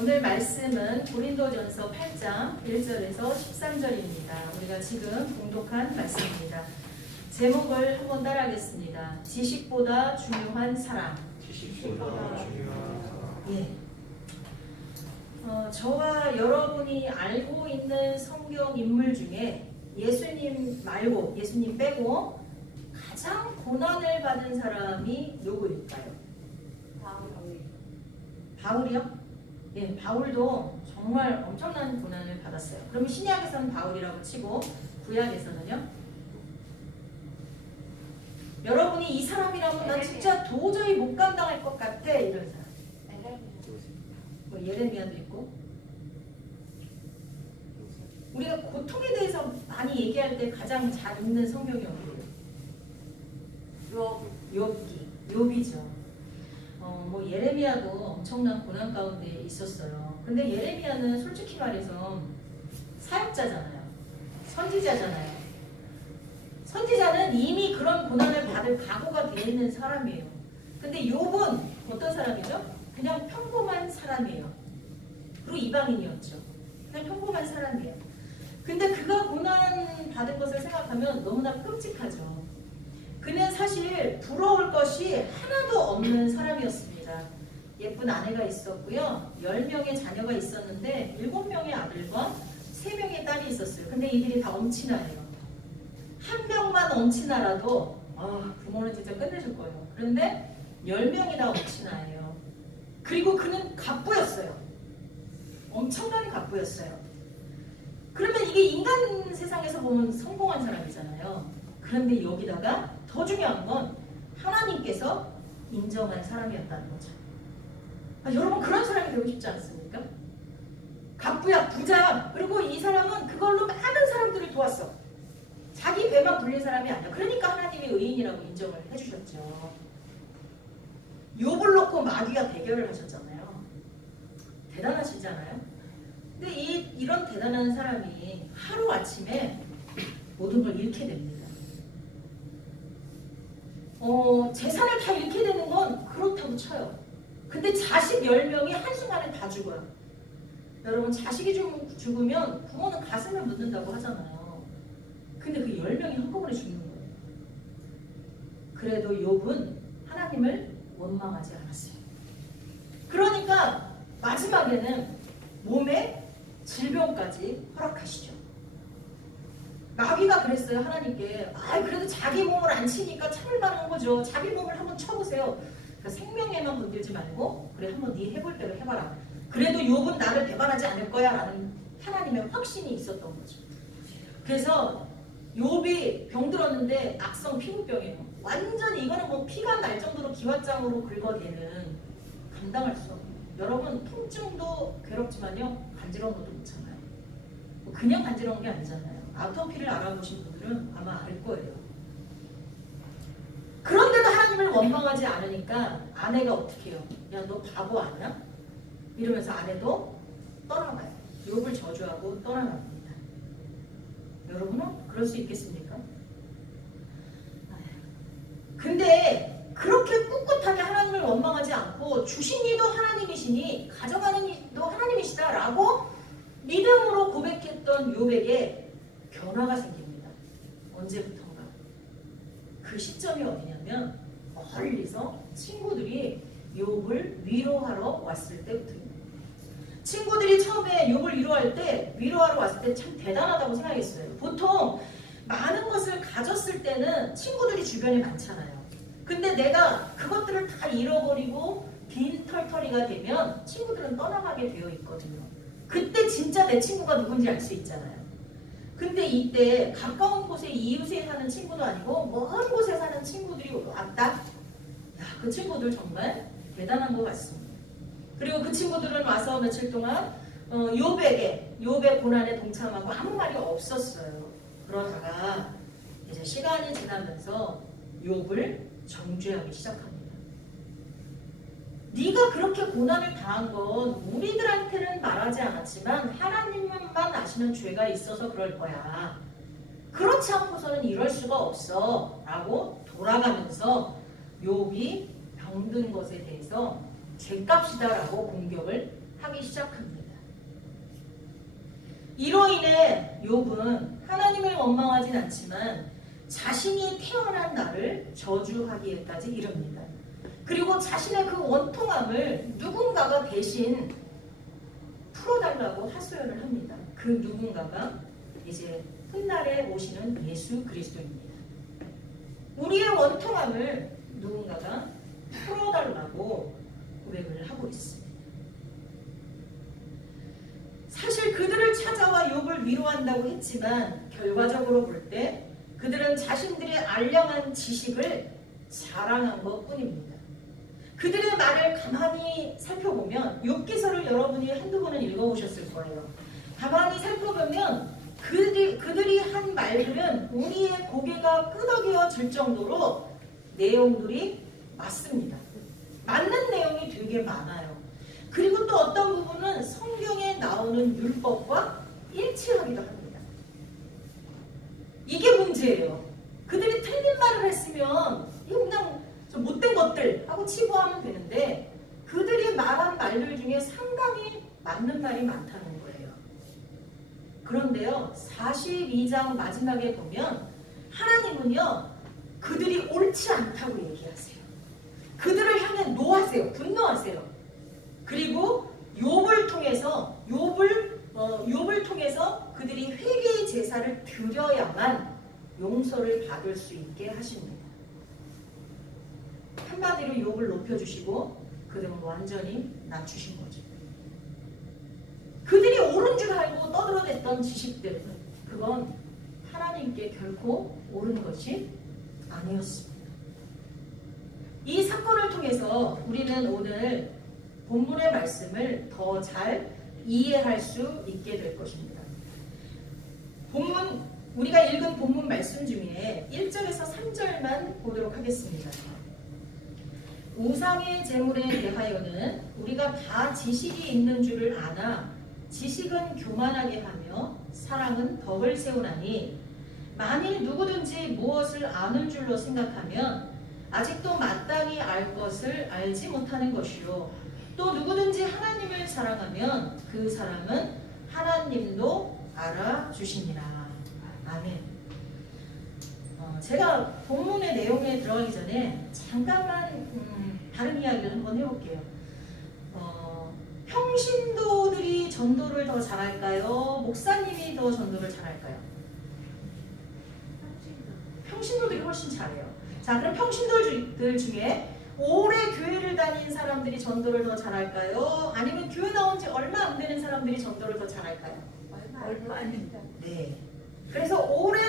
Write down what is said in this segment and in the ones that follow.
오늘 말씀은 고린도전서 8장 1절에서 13절입니다. 우리가 지금 공독한 말씀입니다. 제목을 한번 따라하겠습니다. 지식보다 중요한 사랑. 지식보다 중요한 사랑. 예. 저와 여러분이 알고 있는 성경 인물 중에 예수님 말고, 예수님 빼고 가장 고난을 받은 사람이 누구일까요? 바울이요? 예, 바울도 정말 엄청난 고난을 받았어요. 그러면 신약에서는 바울이라고 치고 구약에서는요? 여러분이 이 사람이라면 나 진짜 도저히 못 감당할 것 같아 이런 사람. 뭐 예레미야도 있고. 우리가 고통에 대해서 많이 얘기할 때 가장 잘 읽는 성경이 어디예요? 욥이죠. 뭐 예레미야도 엄청난 고난 가운데 있었어요. 근데 예레미야는 솔직히 말해서 사역자잖아요. 선지자잖아요. 선지자는 이미 그런 고난을 받을 각오가 되어 있는 사람이에요. 근데 욥은 어떤 사람이죠? 그냥 평범한 사람이에요. 그리고 이방인이었죠. 그냥 평범한 사람이에요. 근데 그가 고난 받은 것을 생각하면 너무나 끔찍하죠. 그는 사실 부러울 것이 하나도 없는 사람이었습니다. 예쁜 아내가 있었고요. 10명의 자녀가 있었는데 7명의 아들과 3명의 딸이 있었어요. 근데 이들이 다 엄친아예요. 한 명만 엄친아라도 부모는 진짜 끝내줄 거예요. 그런데 10명이 다 엄친아예요. 그리고 그는 갑부였어요. 엄청난 갑부였어요. 그러면 이게 인간 세상에서 보면 성공한 사람이잖아요. 그런데 여기다가 더 중요한 건 하나님께서 인정한 사람이었다는 거죠. 여러분 그런 사람이 되고 싶지 않습니까? 갑부야, 부자야. 그리고 이 사람은 그걸로 많은 사람들을 도왔어. 자기 배만 불린 사람이 아니야. 그러니까 하나님이 의인이라고 인정을 해주셨죠. 욥을 놓고 마귀가 대결을 하셨잖아요. 대단하시잖아요. 근데 이런 대단한 사람이 하루아침에 모든 걸 잃게 됩니다. 재산을 다 잃게 되는 건 그렇다고 쳐요. 근데 자식 10명이 한순간에 다 죽어요. 여러분 자식이 죽으면 부모는 가슴을 묻는다고 하잖아요. 근데 그 10명이 한꺼번에 죽는 거예요. 그래도 욥은 하나님을 원망하지 않았어요. 그러니까 마지막에는 몸에 질병까지 허락하시죠. 마귀가 그랬어요. 하나님께. 그래도 자기 몸을 안 치니까 참을 만한 거죠. 자기 몸을 한번 쳐보세요. 그러니까 생명에만 건들지 말고 그래 한번 네 해볼 대로 해봐라. 그래도 욥은 나를 배반하지 않을 거야 라는 하나님의 확신이 있었던 거죠. 그래서 욥이 병들었는데 악성 피부병이에요. 완전히 이거는 뭐 피가 날 정도로 기왓장으로 긁어대는 감당할 수 없는. 여러분 통증도 괴롭지만요 간지러운 것도 못 참아요. 그냥 간지러운 게 아니잖아요. 아토피를 알아보신 분들은 아마 알 거예요. 그런데도 하나님을 원망하지 않으니까 아내가 어떻게 해요? 야, 너 바보 아니야? 이러면서 아내도 떠나가요. 욥을 저주하고 떠나갑니다. 여러분은 그럴 수 있겠습니까? 근데 그렇게 꿋꿋하게 하나님을 원망하지 않고 주신 이도 하나님이시니 가져가는 이도 하나님이시다라고 믿음으로 고백했던 욥에게 변화가 생깁니다. 언제부턴가. 그 시점이 어디냐면 멀리서 친구들이 욥을 위로하러 왔을 때부터입니다. 친구들이 처음에 욥을 위로하러 왔을 때 참 대단하다고 생각했어요. 보통 많은 것을 가졌을 때는 친구들이 주변에 많잖아요. 근데 내가 그것들을 다 잃어버리고 빈털터리가 되면 친구들은 떠나가게 되어 있거든요. 그때 진짜 내 친구가 누군지 알 수 있잖아요. 근데 이때 가까운 곳에 이웃에 사는 친구도 아니고 먼 곳에 사는 친구들이 왔다? 그 친구들 정말 대단한 것 같습니다. 그리고 그 친구들은 와서 며칠 동안 욥의 고난에 동참하고 아무 말이 없었어요. 그러다가 이제 시간이 지나면서 욥을 정죄하기 시작합니다. 네가 그렇게 고난을 당한 건 우리들한테는 말하지 않았지만 하나님만 아시는 죄가 있어서 그럴 거야. 그렇지 않고서는 이럴 수가 없어 라고 돌아가면서 욥이 병든 것에 대해서 죄값이다 라고 공격을 하기 시작합니다. 이로 인해 욥은 하나님을 원망하진 않지만 자신이 태어난 날을 저주하기에까지 이릅니다. 그리고 자신의 그 원통함을 누군가가 대신 풀어달라고 하소연을 합니다. 그 누군가가 이제 훗날에 오시는 예수 그리스도입니다. 우리의 원통함을 누군가가 풀어달라고 고백을 하고 있습니다. 사실 그들을 찾아와 욥을 위로한다고 했지만 결과적으로 볼 때 그들은 자신들의 알량한 지식을 자랑한 것뿐입니다. 그들의 말을 가만히 살펴보면 욥기서를 여러분이 한두 번은 읽어보셨을 거예요. 가만히 살펴보면 그들이 한 말들은 우리의 고개가 끄덕여질 정도로 내용들이 맞습니다. 맞는 내용이 되게 많아요. 그리고 또 어떤 부분은 성경에 나오는 율법과 일치하기도 합니다. 이게 문제예요. 그들이 틀린 말을 했으면 이거 그냥 좀 못된 것들 하고 치부하면 되는데 그들이 말한 말들 중에 상당히 맞는 말이 많다는 거예요. 그런데요, 42장 마지막에 보면 하나님은요, 그들이 옳지 않다고 얘기하세요. 그들을 향해 노하세요. 분노하세요. 그리고 욥을 통해서 그들이 회개의 제사를 드려야만 용서를 받을 수 있게 하십니다. 한마디로 욥을 높여주시고 그들은 완전히 낮추신 거죠. 그들이 옳은 줄 알고 떠들어댔던 지식들, 그건 하나님께 결코 옳은 것이 아니었습니다. 이 사건을 통해서 우리는 오늘 본문의 말씀을 더 잘 이해할 수 있게 될 것입니다. 우리가 읽은 본문 말씀 중에 1절에서 3절만 보도록 하겠습니다. 우상의 제물에 대하여는 우리가 다 지식이 있는 줄을 아나 지식은 교만하게 하며 사랑은 덕을 세우나니 만일 누구든지 무엇을 아는 줄로 생각하면 아직도 마땅히 알 것을 알지 못하는 것이요 또 누구든지 하나님을 사랑하면 그 사람은 하나님도 알아주시니라. 아멘. 제가 본문의 내용에 들어가기 전에 잠깐만 다른 이야기를 한번 해볼게요. 평신도들이 전도를 더 잘할까요? 목사님이 더 전도를 잘할까요? 평신도들이 훨씬 잘해요. 자, 그럼 평신도들 중에 오래 교회를 다닌 사람들이 전도를 더 잘할까요? 아니면 교회 나온 지 얼마 안 되는 사람들이 전도를 더 잘할까요? 얼마 안 된다. 네. 그래서 오래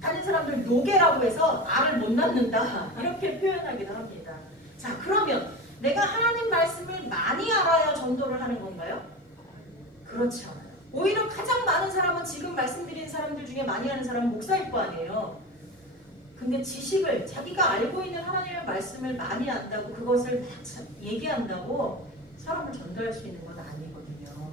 다닌 사람들 노개라고 해서 알을 못 낳는다 이렇게 표현하기도 합니다. 자, 그러면 내가 하나님 말씀을 많이 알아야 전도를 하는 건가요? 그렇지 않아요. 오히려 가장 많은 사람은 지금 말씀드린 사람들 중에 많이 하는 사람은 목사일 거 아니에요. 근데 지식을 자기가 알고 있는 하나님의 말씀을 많이 안다고 그것을 막 얘기한다고 사람을 전도할 수 있는 건 아니거든요.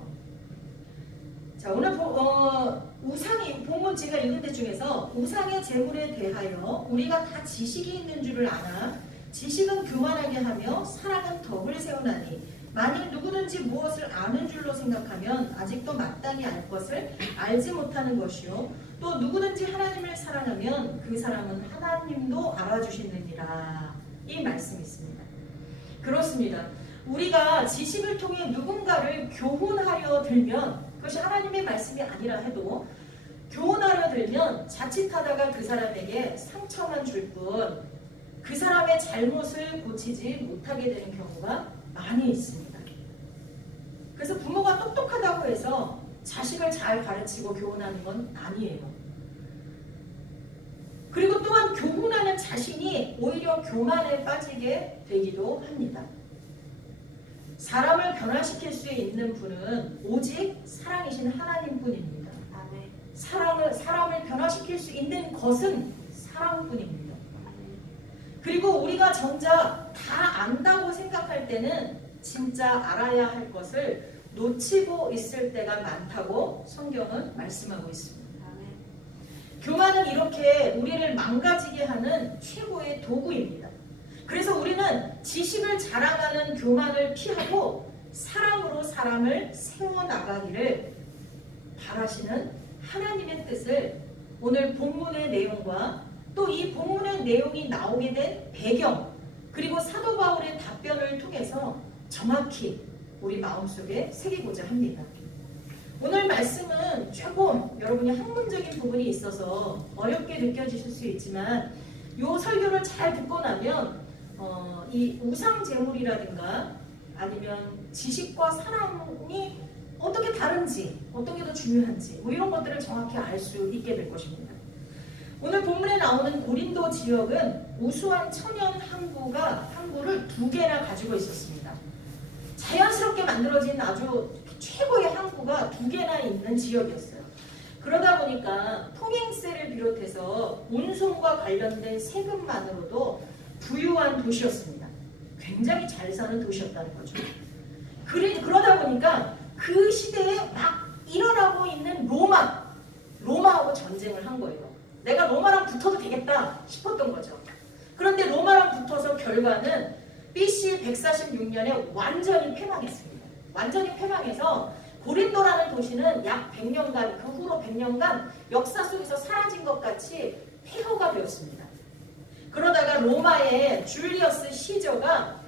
자, 오늘 본문 제가 읽은 데 중에서 우상의 제물에 대하여 우리가 다 지식이 있는 줄을 아나 지식은 교만하게 하며 사랑은 덕을 세우나니 만일 누구든지 무엇을 아는 줄로 생각하면 아직도 마땅히 알 것을 알지 못하는 것이요 또 누구든지 하나님을 사랑하면 그 사람은 하나님도 알아주시느니라. 이 말씀이 있습니다. 그렇습니다. 우리가 지식을 통해 누군가를 교훈하려 들면 그것이 하나님의 말씀이 아니라 해도 교훈하려 들면 자칫하다가 그 사람에게 상처만 줄 뿐 그 사람의 잘못을 고치지 못하게 되는 경우가 많이 있습니다. 그래서 부모가 똑똑하다고 해서 자식을 잘 가르치고 교훈하는 건 아니에요. 그리고 또한 교훈하는 자신이 오히려 교만에 빠지게 되기도 합니다. 사람을 변화시킬 수 있는 분은 오직 사랑이신 하나님뿐입니다. 사람을 변화시킬 수 있는 것은 사랑뿐입니다. 그리고 우리가 정작 다 안다고 생각할 때는 진짜 알아야 할 것을 놓치고 있을 때가 많다고 성경은 말씀하고 있습니다. 교만은 이렇게 우리를 망가지게 하는 최고의 도구입니다. 그래서 우리는 지식을 자랑하는 교만을 피하고 사랑으로 사람을 세워나가기를 바라시는 하나님의 뜻을 오늘 본문의 내용과 또 이 본문의 내용이 나오게 된 배경, 그리고 사도 바울의 답변을 통해서 정확히 우리 마음속에 새기고자 합니다. 오늘 말씀은 조금 여러분이 학문적인 부분이 있어서 어렵게 느껴지실 수 있지만 이 설교를 잘 듣고 나면 이 우상 제물이라든가 아니면 지식과 사랑이 어떻게 다른지, 어떤 게 더 중요한지 뭐 이런 것들을 정확히 알 수 있게 될 것입니다. 오늘 본문에 나오는 고린도 지역은 우수한 천연 항구를 2개나 가지고 있었습니다. 자연스럽게 만들어진 아주 최고의 항구가 2개나 있는 지역이었어요. 그러다 보니까 통행세를 비롯해서 운송과 관련된 세금만으로도 부유한 도시였습니다. 굉장히 잘 사는 도시였다는 거죠. 그러다 보니까 그 시대에 막 일어나고 있는 로마하고 전쟁을 한 거예요. 내가 로마랑 붙어도 되겠다 싶었던 거죠. 그런데 로마랑 붙어서 결과는 BC 146년에 완전히 패망했습니다. 완전히 패망해서 고린도라는 도시는 약 100년간, 그 후로 100년간 역사 속에서 사라진 것 같이 폐허가 되었습니다. 그러다가 로마의 줄리어스 시저가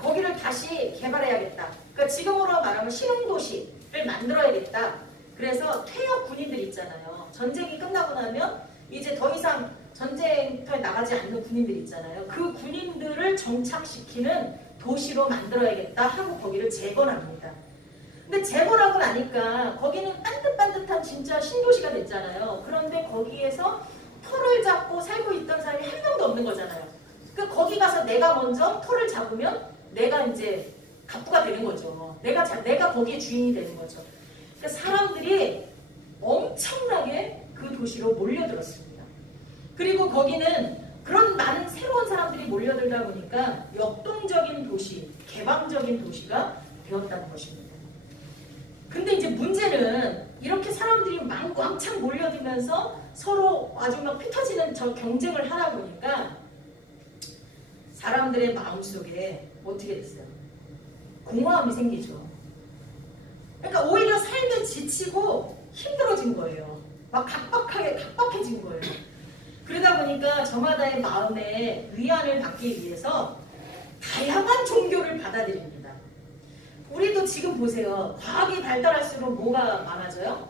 거기를 다시 개발해야겠다. 그러니까 지금으로 말하면 신흥도시를 만들어야겠다. 그래서 퇴역 군인들 있잖아요. 전쟁이 끝나고 나면 이제 더 이상 전쟁터에 나가지 않는 군인들 있잖아요. 그 군인들을 정착시키는 도시로 만들어야겠다 하고 거기를 재건합니다. 근데 재건하고 나니까 거기는 반듯반듯한 진짜 신도시가 됐잖아요. 그런데 거기에서 터를 잡고 살고 있던 사람이 한 명도 없는 거잖아요. 그러니까 거기 가서 내가 먼저 터를 잡으면 내가 이제 갑부가 되는 거죠. 내가 거기에 주인이 되는 거죠. 그러니까 사람들이 엄청나게 그 도시로 몰려들었습니다. 그리고 거기는 그런 많은 새로운 사람들이 몰려들다 보니까 역동적인 도시, 개방적인 도시가 되었다는 것입니다. 근데 이제 문제는 이렇게 사람들이 왕창 몰려들면서 서로 아주 막 피 터지는 저 경쟁을 하다 보니까 사람들의 마음속에 어떻게 됐어요? 공허함이 생기죠. 그러니까 오히려 삶에 지치고 힘들어진 거예요. 막 각박해진 거예요. 그러다 보니까 저마다의 마음에 위안을 받기 위해서 다양한 종교를 받아들입니다. 우리도 지금 보세요. 과학이 발달할수록 뭐가 많아져요?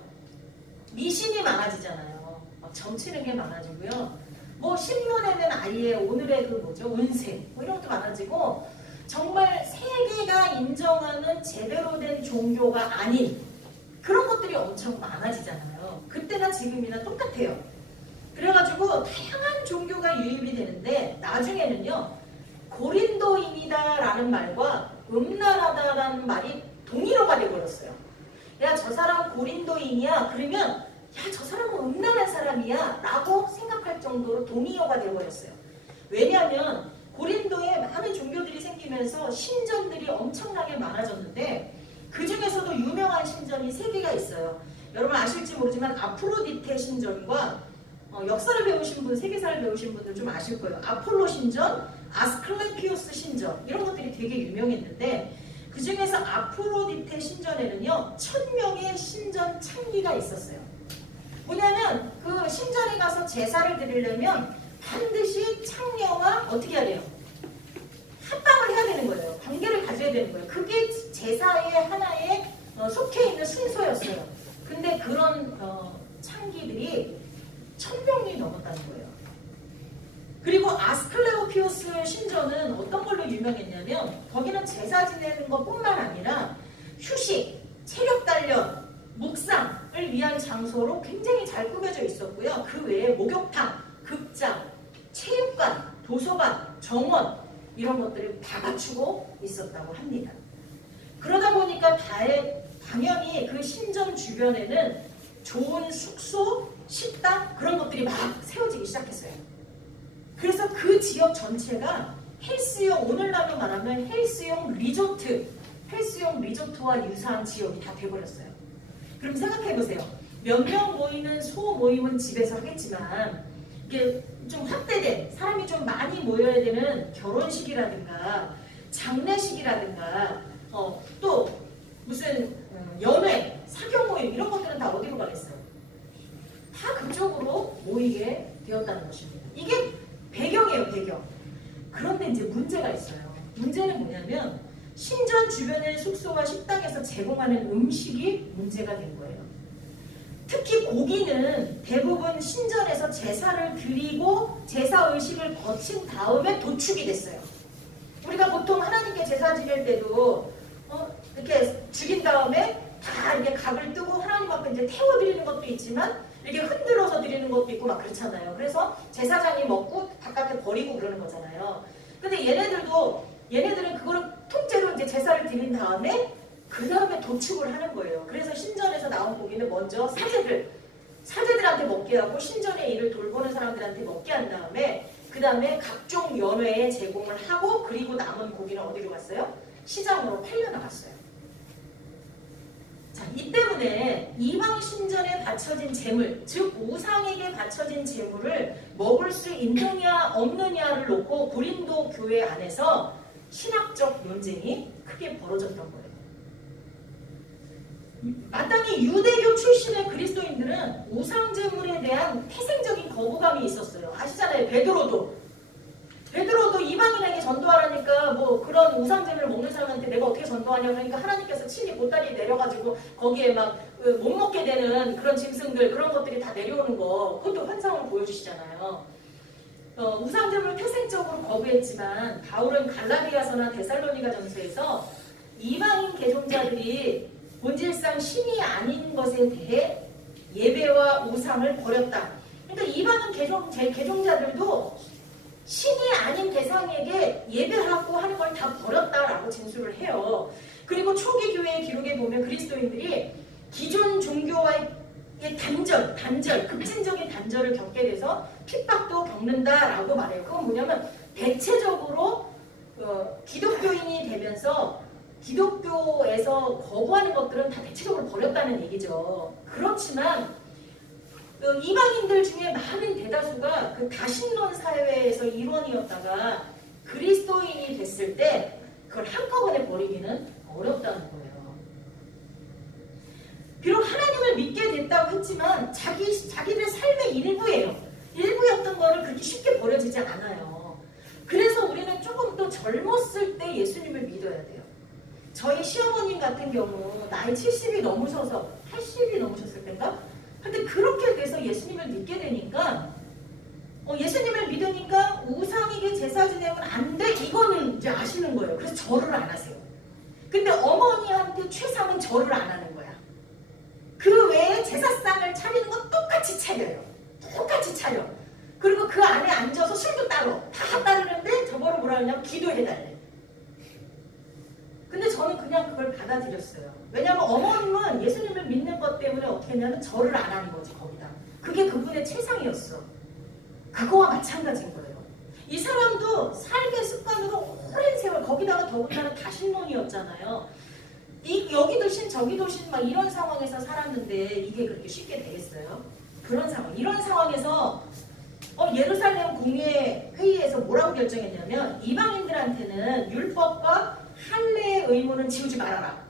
미신이 많아지잖아요. 막 점치는 게 많아지고요. 뭐 신문에는 아예 오늘의 운세 뭐 이런 것도 많아지고 정말 세계가 인정하는 제대로 된 종교가 아닌 그런 것들이 엄청 많아지잖아요. 그때나 지금이나 똑같아요. 그래가지고 다양한 종교가 유입이 되는데 나중에는요. 고린도인이다 라는 말과 음란하다라는 말이 동일어가 되어버렸어요. 야, 저 사람 고린도인이야. 그러면 야, 저 사람은 음란한 사람이야 라고 생각할 정도로 동의어가 되어버렸어요. 왜냐하면 고린도에 많은 종교들이 생기면서 신전들이 엄청나게 많아졌는데 그 중에서도 유명한 신전이 3개가 있어요. 여러분 아실지 모르지만 아프로디테 신전과 역사를 배우신 분, 세계사를 배우신 분들 좀 아실 거예요. 아폴로 신전, 아스클레피오스 신전 이런 것들이 되게 유명했는데 그 중에서 아프로디테 신전에는요 1000명의 신전 창기가 있었어요. 뭐냐면 그 신전에 가서 제사를 드리려면 반드시 창녀와 어떻게 해야 돼요? 합방을 해야 되는 거예요. 관계를 가져야 되는 거예요. 그게 제사의 하나에 속해 있는 순서였어요. 근데 그런 창기들이 1000명이 넘었다는 거예요. 그리고 아스클레오피오스 신전은 어떤 걸로 유명했냐면 거기는 제사 지내는 것뿐만 아니라 휴식, 체력 단련, 묵상을 위한 장소로 굉장히 잘 꾸며져 있었고요. 그 외에 목욕탕, 극장, 체육관, 도서관, 정원 이런 것들을 다 갖추고 있었다고 합니다. 그러다 보니까 당연히 그 신전 주변에는 좋은 숙소, 식당 그런 것들이 막 세워지기 시작했어요. 그래서 그 지역 전체가 헬스용, 오늘날로 말하면 헬스용 리조트와 유사한 지역이 다 돼버렸어요. 그럼 생각해보세요. 몇 명 모이는 소모임은 집에서 하겠지만 이게 좀 확대된 사람이 좀 많이 모여야 되는 결혼식이라든가 장례식이라든가 또 무슨 연회, 사교 모임 이런 것들은 다 어디로 가겠어요? 모이게 되었다는 것입니다. 이게 배경이에요, 배경. 그런데 이제 문제가 있어요. 문제는 뭐냐면 신전 주변의 숙소와 식당에서 제공하는 음식이 문제가 된 거예요. 특히 고기는 대부분 신전에서 제사를 드리고 제사 의식을 거친 다음에 도축이 됐어요. 우리가 보통 하나님께 제사 드릴 때도 이렇게 죽인 다음에 다 이렇게 각을 뜨고 하나님 앞에 이제 태워 드리는 것도 있지만 이렇게 흔들어서 드리는 것도 있고 막 그렇잖아요. 그래서 제사장이 먹고 바깥에 버리고 그러는 거잖아요. 근데 얘네들은 그거를 통째로 이제 제사를 드린 다음에 그 다음에 도축을 하는 거예요. 그래서 신전에서 나온 고기는 먼저 사제들한테 먹게 하고 신전의 일을 돌보는 사람들한테 먹게 한 다음에 그 다음에 각종 연회에 제공을 하고 그리고 남은 고기는 어디로 갔어요? 시장으로 팔려나갔어요. 자, 이 때문에 이방 신전에 바쳐진 제물, 즉 우상에게 바쳐진 제물을 먹을 수 있느냐 없느냐를 놓고 고린도 교회 안에서 신학적 논쟁이 크게 벌어졌던 거예요. 마땅히 유대교 출신의 그리스도인들은 우상 제물에 대한 태생적인 거부감이 있었어요. 아시잖아요. 베드로도 이방인에게 전도하라니까 뭐 그런 우상 제물을 먹는 사람한테 내가 어떻게 전도하냐 그러니까 하나님께서 친히 보따리에 내려가지고 거기에 막 못 먹게 되는 그런 짐승들 그런 것들이 다 내려오는 거 그것도 환상으로 보여주시잖아요. 우상 제물을 태생적으로 거부했지만 바울은 갈라디아서나 데살로니가전서에서 이방인 개종자들이 본질상 신이 아닌 것에 대해 예배와 우상을 버렸다. 그러니까 이방인 개종자들도 신이 아닌 대상에게 예배하고 하는 걸 다 버렸다라고 진술을 해요. 그리고 초기 교회의 기록에 보면 그리스도인들이 기존 종교와의 단절, 급진적인 단절을 겪게 돼서 핍박도 겪는다라고 말해요. 그건 뭐냐면 대체적으로 기독교인이 되면서 기독교에서 거부하는 것들은 다 대체적으로 버렸다는 얘기죠. 그렇지만 이방인들 중에 많은 대다수가 그 다신론 사회에서 일원이었다가 그리스도인이 됐을 때 그걸 한꺼번에 버리기는 어렵다는 거예요. 비록 하나님을 믿게 됐다고 했지만 자기들 삶의 일부였던 거를 그렇게 쉽게 버려지지 않아요. 그래서 우리는 조금 더 젊었을 때 예수님을 믿어야 돼요. 저희 시어머님 같은 경우 나이 70이 넘으셔서 80이 넘으셨을 때인가? 근데 그렇게 돼서 예수님을 믿게 되니까 예수님을 믿으니까 우상에게 제사 지내면 안 돼 이거는 이제 아시는 거예요. 그래서 절을 안 하세요. 근데 어머니한테 최상은 절을 안 하는 거야. 그 외에 제사상을 차리는 건 똑같이 차려요. 똑같이 차려. 그리고 그 안에 앉아서 술도 따로 다 따르는데 저거를 뭐라 하냐면 기도해달래. 근데 저는 그냥 그걸 받아들였어요. 왜냐하면 어머님은 예수님을 믿는 것 때문에 어떻게 했냐면 절을 안 하는 거지 거기다. 그게 그분의 최상이었어. 그거와 마찬가지인 거예요. 이 사람도 삶의 습관으로 오랜 세월 거기다가 더군다나 다신론이었잖아요. 여기도 신 저기도 신 막 이런 상황에서 살았는데 이게 그렇게 쉽게 되겠어요? 그런 상황. 이런 상황에서 예루살렘 공회 회의에서 뭐라고 결정했냐면 이방인들한테는 율법과 할례의 의무는 지우지 말아라.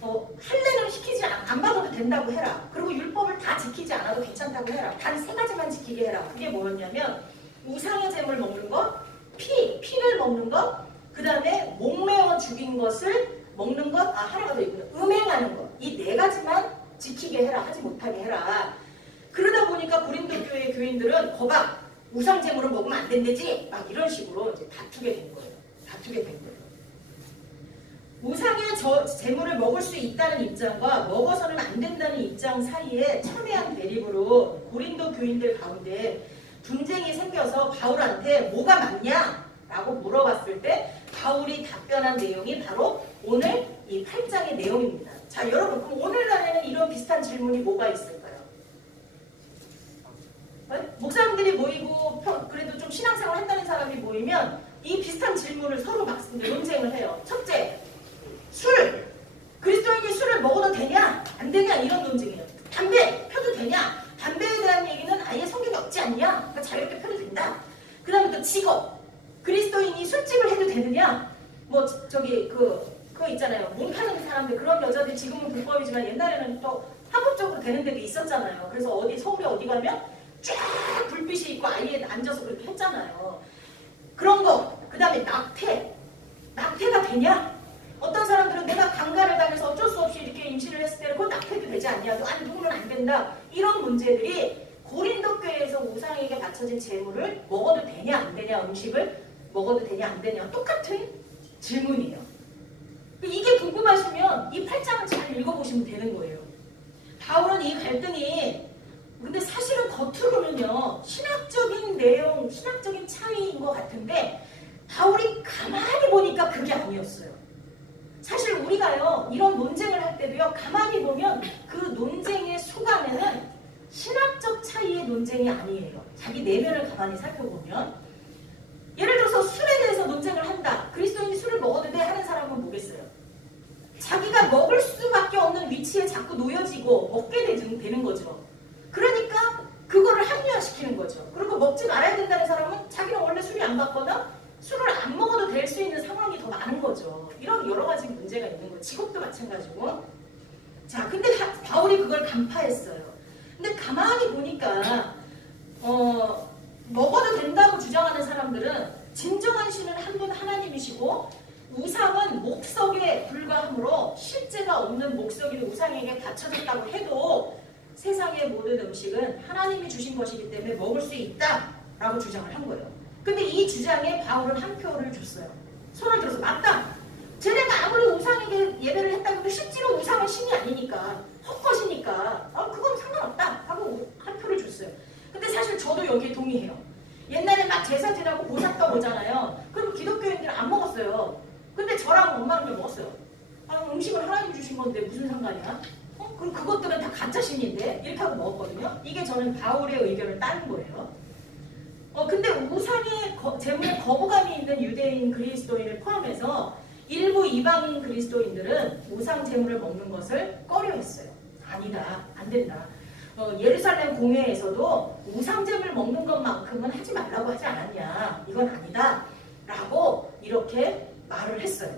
할례는 시키지 안 받아도 된다고 해라. 그리고 율법을 다 지키지 않아도 괜찮다고 해라. 단 3가지만 지키게 해라. 그게 뭐였냐면 우상의 제물 먹는 것, 피를 먹는 것, 그 다음에 목매어 죽인 것을 먹는 것, 하나가 더 있고요. 음행하는 것. 이 4가지만 지키게 해라. 하지 못하게 해라. 그러다 보니까 고린도 교회 교인들은 거봐 우상 제물을 먹으면 안 된대지. 막 이런 식으로 이제 다투게 된 거예요. 우상의 제물을 먹을 수 있다는 입장과 먹어서는 안 된다는 입장 사이에 첨예한 대립으로 고린도 교인들 가운데 분쟁이 생겨서 바울한테 뭐가 맞냐? 라고 물어봤을 때 바울이 답변한 내용이 바로 오늘 이 8장의 내용입니다. 자, 여러분 그럼 오늘날에는 이런 비슷한 질문이 뭐가 있을까요? 목사님들이 모이고 그래도 좀 신앙생활 했다는 사람이 모이면 이 비슷한 질문을 서로 막 논쟁을 해요. 첫째, 술! 그리스도인이 술을 먹어도 되냐? 안 되냐? 이런 논쟁이에요. 담배! 펴도 되냐? 담배에 대한 얘기는 아예 성경에 없지 않냐? 그러니까 자유롭게 펴도 된다. 그 다음에 또 직업! 그리스도인이 술집을 해도 되느냐? 그거 있잖아요. 몸 파는 사람들, 그런 여자들 지금은 불법이지만 옛날에는 또 합법적으로 되는 데도 있었잖아요. 그래서 서울에 어디 가면 쫙 불빛이 있고 아이에 앉아서 그렇게 했잖아요. 그런 거. 그 다음에 낙태가 되냐? 어떤 사람들은 내가 강간을 당해서 어쩔 수 없이 이렇게 임신을 했을 때는 그건 낙태도 되지 않냐? 아니 누구는 안 된다. 이런 문제들이 고린도 교회에서 우상에게 바쳐진 제물을 먹어도 되냐 안 되냐, 음식을 먹어도 되냐 안 되냐, 똑같은 질문이에요. 이게 궁금하시면 이 8장을 잘 읽어보시면 되는 거예요. 바울은 이 갈등이 근데 사실은 겉으로는요 신학적인 내용, 신학적인 차이인 것 같은데 바울이 가만히 보니까 그게 아니었어요. 사실 우리가요 이런 논쟁을 할 때도요 가만히 보면 그 논쟁의 속안에는 신학적 차이의 논쟁이 아니에요. 자기 내면을 가만히 살펴보면 예를 들어서 술에 대해서 논쟁을 한다. 그리스도인이 술을 먹어도 돼 하는 사람은 뭐겠어요? 자기가 먹을 수밖에 없는 위치에 자꾸 놓여지고 먹게 되는 거죠. 그러니까 그거를 합리화시키는 거죠. 그리고 먹지 말아야 된다는 사람은 자기는 원래 술이 안 받거나 술을 안 먹어도 될 수 있는 상황이 더 많은 거죠. 이런 여러 가지 문제가 있는 거예요. 직업도 마찬가지고. 자, 근데 바울이 그걸 간파했어요. 근데 가만히 보니까 먹어도 된다고 주장하는 사람들은 진정한 신은 한 분 하나님이시고 우상은 목석에 불과하므로 실제가 없는 목석이 우상에게 바쳐졌다고 해도 세상의 모든 음식은 하나님이 주신 것이기 때문에 먹을 수 있다라고 주장을 한 거예요. 근데 이 주장에 바울은 한 표를 줬어요. 손을 들어서 맞다. 쟤네가 아무리 우상에게 예배를 했다고 해도 실제로 우상은 신이 아니니까 헛것이니까 그건 상관없다 하고 한 표를 줬어요. 근데 사실 저도 여기에 동의해요. 옛날에 막 제사 지나고 보살떡 오잖아요. 그럼 기독교인들은 안 먹었어요. 근데 저랑 엄마는 먹었어요. 음식은 하나님 주신 건데 무슨 상관이야? 그럼 그것들은 다 가짜 신인데 이렇게 하고 먹었거든요. 이게 저는 바울의 의견을 따른 거예요. 근데 우상의 제물에 거부감이 있는 유대인 그리스도인을 포함해서 일부 이방인 그리스도인들은 우상 제물을 먹는 것을 꺼려했어요. 아니다, 안 된다. 예루살렘 공회에서도 우상 제물 먹는 것만큼은 하지 말라고 하지 않았냐. 이건 아니다. 라고 이렇게 말을 했어요.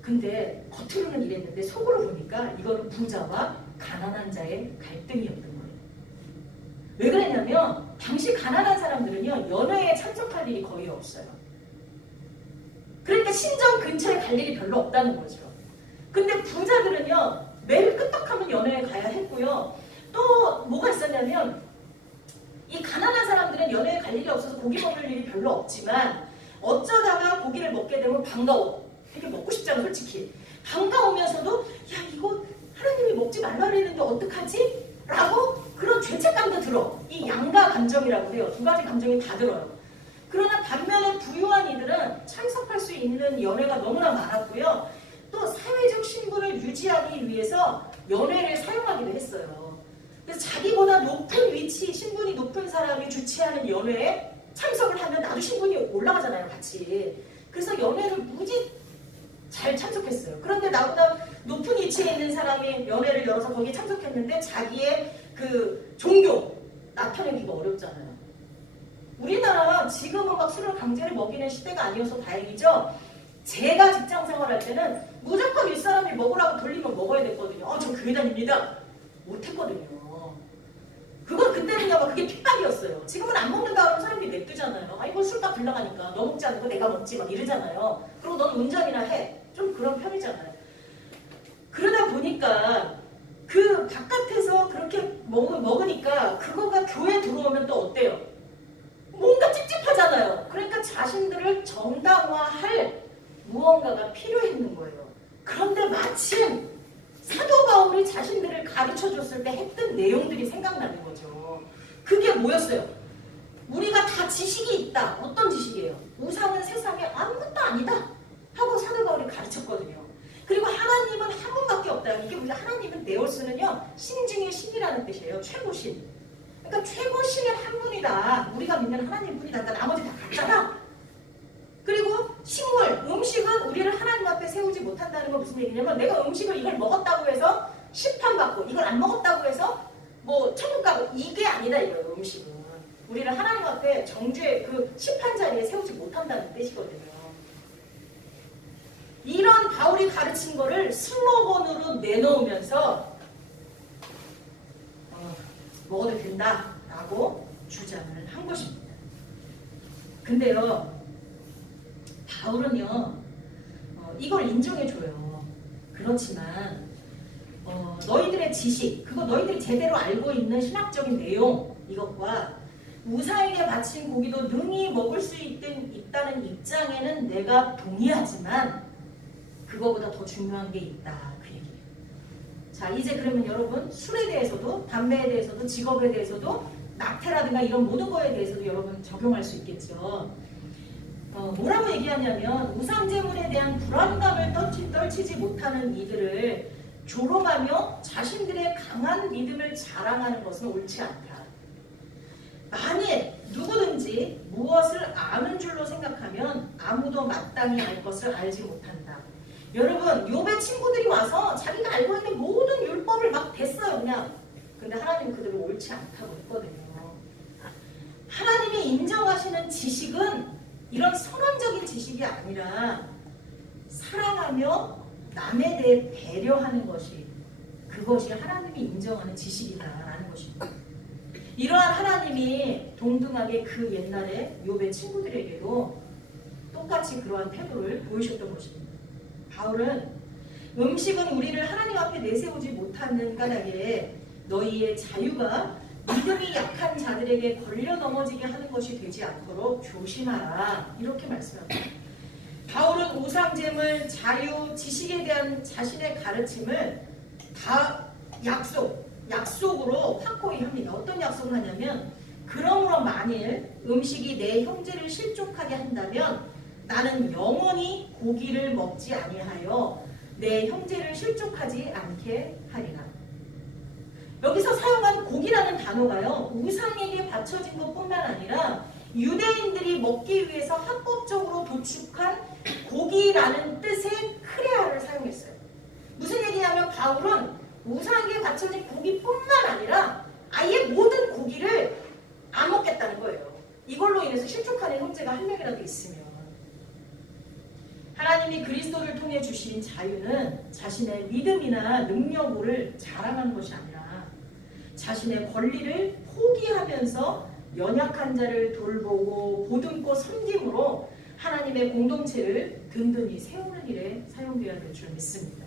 근데 겉으로는 이랬는데 속으로 보니까 이거는 부자와 가난한 자의 갈등이었던 거예요. 왜 그랬냐면 당시 가난한 사람들은요 연회에 참석할 일이 거의 없어요. 그러니까 신전 근처에 갈 일이 별로 없다는 거죠. 근데 부자들은요 매일 끄떡하면 연회에 가야 했고요. 또 뭐가 있었냐면 이 가난한 사람들은 연회에 갈 일이 없어서 고기 먹을 일이 별로 없지만 어쩌다가 고기를 먹게 되면 반가워. 되게 먹고 싶잖아 솔직히. 반가우면서도 야 이거 하나님이 먹지 말라 그랬는데 어떡하지? 라고 그런 죄책감도 들어. 이 양가 감정이라고 해요. 두 가지 감정이 다 들어요. 그러나 반면에 부유한 이들은 참석할 수 있는 연회가 너무나 많았고요. 또 사회적 신분을 유지하기 위해서 연회를 사용하기도 했어요. 그래서 자기보다 높은 위치, 신분이 높은 사람이 주최하는 연회에 참석을 하면 나도 신분이 올라가잖아요, 같이. 그래서 연회를 무지 잘 참석했어요. 그런데 나보다 높은 위치에 있는 사람이 연회를 열어서 거기에 참석했는데 자기의 그 종교 나타내기가 어렵잖아요. 우리나라 지금은 막 술을 강제로 먹이는 시대가 아니어서 다행이죠. 제가 직장 생활할 때는 무조건 윗사람이 먹으라고 돌리면 먹어야 됐거든요. 저 교회 다닙니다. 못했거든요. 그건 그때는요, 그게 핍박이었어요. 지금은 안 먹는다 그러면 사람들이 냅두잖아요. 이거 술값 불러가니까 너 먹지 않고 내가 먹지 막 이러잖아요. 그리고 넌 운전이나 해. 좀 그런 편이잖아요. 그러다 보니까 그 바깥에서 그렇게 먹으니까 그거가 교회 들어오면 또 어때요? 뭔가 찝찝하잖아요. 그러니까 자신들을 정당화할 무언가가 필요했는 거예요. 그런데 마침 사도 바울이 자신들을 가르쳐줬을 때 했던 내용들이 생각나는 거죠. 그게 뭐였어요? 우리가 다 지식이 있다. 어떤 지식이에요? 우상은 세상에 아무것도 아니다 하고 사도 바울이 가르쳤거든요. 그리고 하나님은 한 분밖에 없다. 이게 우리가 하나님은 네오스는요 신 중에 신이라는 뜻이에요. 최고신. 그러니까 최고신은 한 분이다. 우리가 믿는 하나님 분이다. 그러니까 나머지 다 같잖아. 그리고 식물, 음식은 우리를 하나님 앞에 세우지 못한다는 건 무슨 얘기냐면 내가 음식을 이걸 먹었다고 해서 심판받고 이걸 안 먹었다고 해서 뭐 천국 가고 이게 아니다 이거예요. 음식은. 우리를 하나님 앞에 정죄의 그 심판 자리에 세우지 못한다는 뜻이거든요. 이런 바울이 가르친 거를 슬로건으로 내놓으면서 먹어도 된다라고 주장을 한 것입니다. 근데요, 바울은요, 이걸 인정해줘요. 그렇지만 너희들의 지식, 그거 너희들이 제대로 알고 있는 신학적인 내용, 이것과 우상에게 바친 고기도 능히 먹을 수 있다는 입장에는 내가 동의하지만 그거보다 더 중요한 게 있다. 그 얘기예요. 자, 이제 그러면 여러분 술에 대해서도, 담배에 대해서도, 직업에 대해서도, 낙태라든가 이런 모든 거에 대해서도 여러분 적용할 수 있겠죠. 뭐라고 얘기하냐면 우상제물에 대한 불안감을 떨치지 못하는 이들을 조롱하며 자신들의 강한 믿음을 자랑하는 것은 옳지 않다. 만일 누구든지 무엇을 아는 줄로 생각하면 아무도 마땅히 알 것을 알지 못한다. 여러분, 욥의 친구들이 와서 자기가 알고 있는 모든 율법을 막 댔어요, 그냥. 근데 하나님은 그들을 옳지 않다고 했거든요. 하나님이 인정하시는 지식은 이런 선언적인 지식이 아니라 사랑하며 남에 대해 배려하는 것이, 그것이 하나님이 인정하는 지식이다라는 것입니다. 이러한 하나님이 동등하게 그 옛날에 욥의 친구들에게도 똑같이 그러한 태도를 보이셨던 것입니다. 바울은 음식은 우리를 하나님 앞에 내세우지 못하는 까닭에 너희의 자유가 믿음이 약한 자들에게 걸려 넘어지게 하는 것이 되지 않도록 조심하라. 이렇게 말씀합니다. 바울은 우상제물, 자유, 지식에 대한 자신의 가르침을 다 약속으로 확고히 합니다. 어떤 약속을 하냐면, 그러므로 만일 음식이 내 형제를 실족하게 한다면 나는 영원히 고기를 먹지 아니하여 내 형제를 실족하지 않게 하리라. 여기서 사용한 고기라는 단어가요, 우상에게 바쳐진 것뿐만 아니라 유대인들이 먹기 위해서 합법적으로 도축한 고기라는 뜻의 크레아를 사용했어요. 무슨 얘기냐면 바울은 우상에게 바쳐진 고기뿐만 아니라 아예 모든 고기를 안 먹겠다는 거예요. 이걸로 인해서 실족하는 형제가 한 명이라도 있으면. 하나님이 그리스도를 통해 주신 자유는 자신의 믿음이나 능력을 자랑하는 것이 아니라 자신의 권리를 포기하면서 연약한 자를 돌보고 보듬고 섬김으로 하나님의 공동체를 든든히 세우는 일에 사용되어야 될 줄 믿습니다.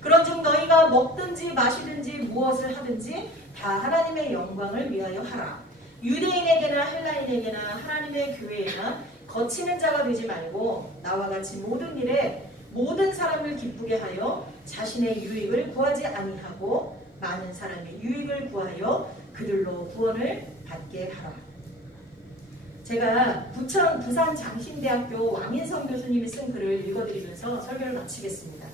그런즉 너희가 먹든지 마시든지 무엇을 하든지 다 하나님의 영광을 위하여 하라. 유대인에게나 헬라인에게나 하나님의 교회에나 거치는 자가 되지 말고 나와 같이 모든 일에 모든 사람을 기쁘게 하여 자신의 유익을 구하지 아니하고 많은 사람의 유익을 구하여 그들로 구원을 받게 하라. 제가 부산 장신대학교 왕인성 교수님이 쓴 글을 읽어드리면서 설교를 마치겠습니다.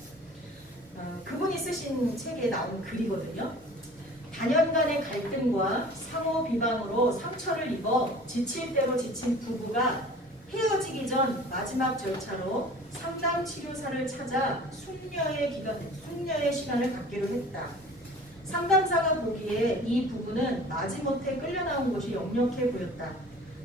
그분이 쓰신 책에 나온 글이거든요. 단연간의 갈등과 상호 비방으로 상처를 입어 지칠 대로 지친 부부가 헤어지기 전 마지막 절차로 상담 치료사를 찾아 숙녀의 시간을 갖기로 했다. 상담사가 보기에 이 부부는 마지못해 끌려나온 것이 역력해 보였다.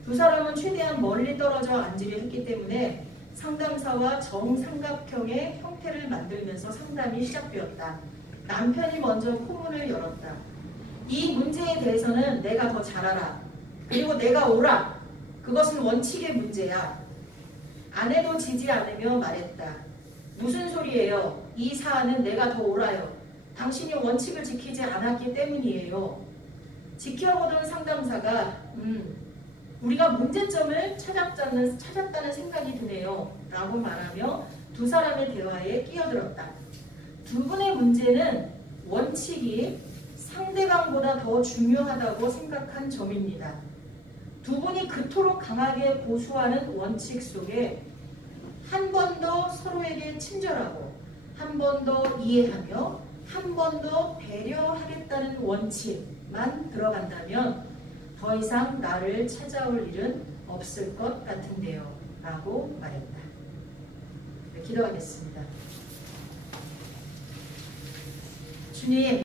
두 사람은 최대한 멀리 떨어져 앉으려 했기 때문에 상담사와 정삼각형의 형태를 만들면서 상담이 시작되었다. 남편이 먼저 포문을 열었다. 이 문제에 대해서는 내가 더 잘 알아. 그리고 내가 옳아. 그것은 원칙의 문제야. 아내도 지지 않으며 말했다. 무슨 소리예요? 이 사안은 내가 더 옳아요. 당신이 원칙을 지키지 않았기 때문이에요. 지켜보던 상담사가 우리가 문제점을 찾았다는 생각이 드네요. 라고 말하며 두 사람의 대화에 끼어들었다. 두 분의 문제는 원칙이 상대방보다 더 중요하다고 생각한 점입니다. 두 분이 그토록 강하게 고수하는 원칙 속에 한 번 더 서로에게 친절하고 한 번 더 이해하며 한 번 더 배려하겠다는 원칙만 들어간다면 더 이상 나를 찾아올 일은 없을 것 같은데요. 라고 말했다. 네, 기도하겠습니다. 주님,